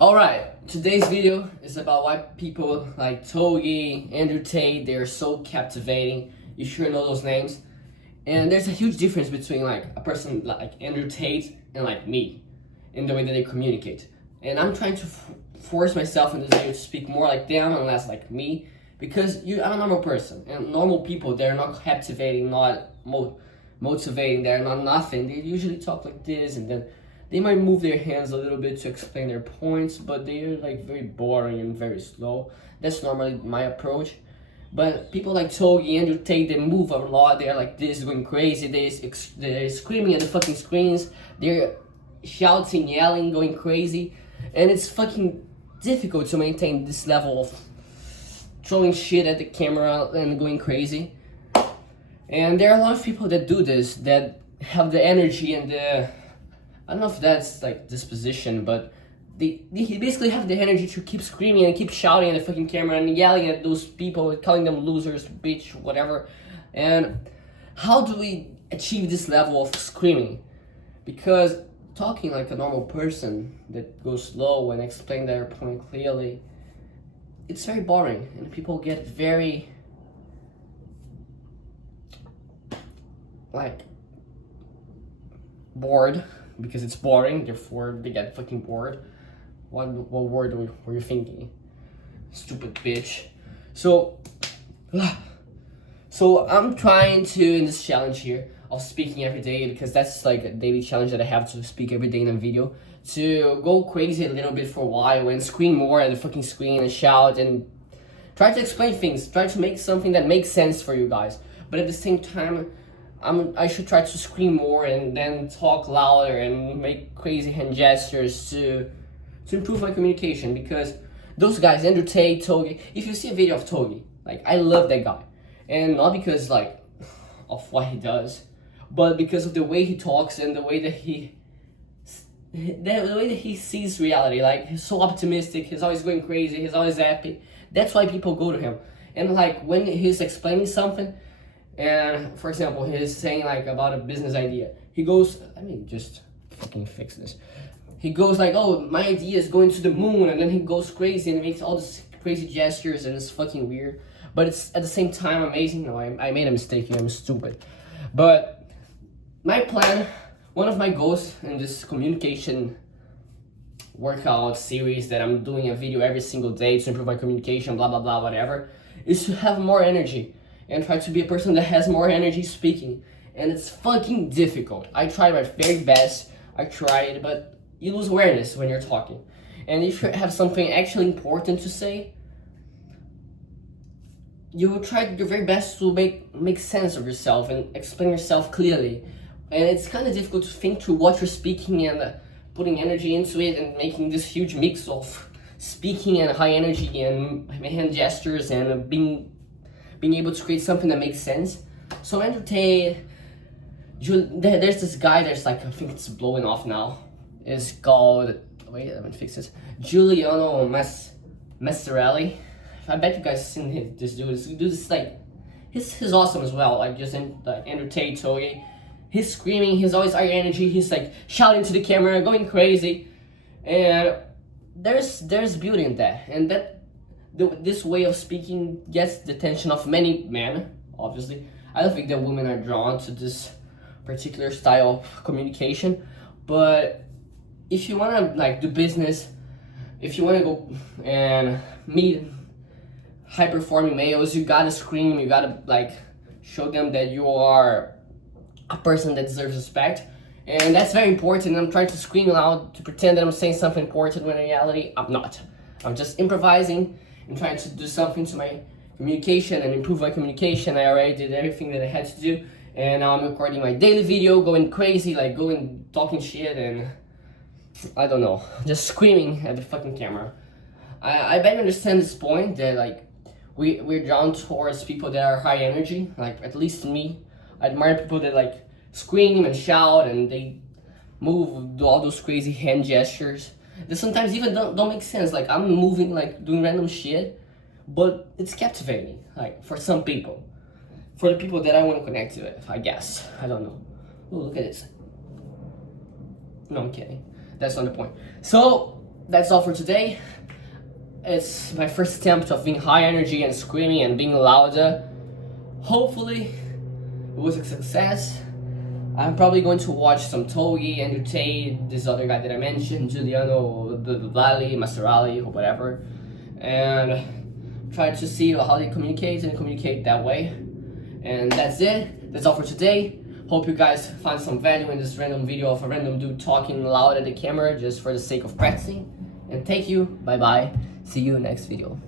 Alright, today's video is about why people like Togi, Andrew Tate, they're so captivating. You sure know those names. And there's a huge difference between like a person like Andrew Tate and like me in the way that they communicate. And I'm trying to force myself in this video to speak more like them and less like me, because I'm a normal person, and normal people, they're not captivating, not motivating, they're not nothing. They usually talk like this, and then they might move their hands a little bit to explain their points, but they're like very boring and very slow. That's normally my approach. But people like Togi, Andrew Tate, they move a lot. They're like this, going crazy. They're screaming at the fucking screens. They're shouting, yelling, going crazy. And it's fucking difficult to maintain this level of throwing shit at the camera and going crazy. And there are a lot of people that do this, that have the energy and the, I don't know if that's like disposition, but they basically have the energy to keep screaming and keep shouting at the fucking camera and yelling at those people, calling them losers, bitch, whatever. And how do we achieve this level of screaming? Because talking like a normal person that goes slow and explain their point clearly, it's very boring, and people get very like bored because it's boring, therefore they get fucking bored. What word were you thinking? Stupid bitch. So I'm trying to, in this challenge here of speaking every day, because that's like a daily challenge that I have, to speak every day in a video, to go crazy a little bit for a while and scream more at the fucking screen and shout and try to explain things, try to make something that makes sense for you guys. But at the same time, I should try to scream more and then talk louder and make crazy hand gestures to improve my communication. Because those guys, Andrew Tate, Togi, if you see a video of Togi, like, I love that guy. And not because like of what he does, but because of the way he talks and the way that he sees reality. Like, he's so optimistic, he's always going crazy, he's always happy. That's why people go to him. And like when he's explaining something, and for example, he's saying like about a business idea, he goes, just fucking fix this. He goes like, oh, my idea is going to the moon, and then he goes crazy and makes all these crazy gestures, and it's fucking weird. But it's at the same time amazing. No, I made a mistake here, I'm stupid. But my plan, one of my goals in this communication workout series that I'm doing a video every single day to improve my communication, blah, blah, blah, whatever, is to have more energy and try to be a person that has more energy speaking. And it's fucking difficult. I try my very best, but you lose awareness when you're talking. And if you have something actually important to say, you will try your very best to make sense of yourself and explain yourself clearly. And it's kind of difficult to think through what you're speaking and putting energy into it and making this huge mix of speaking and high energy and hand gestures and being able to create something that makes sense. So Andrew Tate, there's this guy that's like, I think it's blowing off now. It's called, wait, let me fix this. Giuliano Massarelli. I bet you guys seen this dude. This dude is like, he's awesome as well. Like just in like Andrew Tate, Togi. He's screaming, he's always high energy, he's like shouting to the camera, going crazy. And there's beauty in that. And this way of speaking gets the attention of many men, obviously. I don't think that women are drawn to this particular style of communication. But if you wanna like do business, if you wanna go and meet high-performing males, you gotta scream, you gotta like show them that you are a person that deserves respect. And that's very important. I'm trying to scream loud to pretend that I'm saying something important when in reality I'm not. I'm just improvising and trying to do something to my communication and improve my communication. I already did everything that I had to do, and now I'm recording my daily video, going crazy, like talking shit, and I don't know, just screaming at the fucking camera. I bet you understand this point that like we're drawn towards people that are high energy. Like, at least me, I admire people that like scream and shout and they move, do all those crazy hand gestures that sometimes even don't make sense. Like, I'm moving, like doing random shit, but it's captivating, like for some people, for the people that I want to connect with, I guess. I don't know. Oh, look at this. No, I'm kidding. That's not the point. So that's all for today. It's my first attempt of being high energy and screaming and being louder. Hopefully it was a success. I'm probably going to watch some Togi, Andrew Tate, this other guy that I mentioned, Giuliano, Lali, Maserali, or whatever, and try to see how they communicate and communicate that way. And that's it. That's all for today. Hope you guys find some value in this random video of a random dude talking loud at the camera just for the sake of practicing. And thank you. Bye bye. See you next video.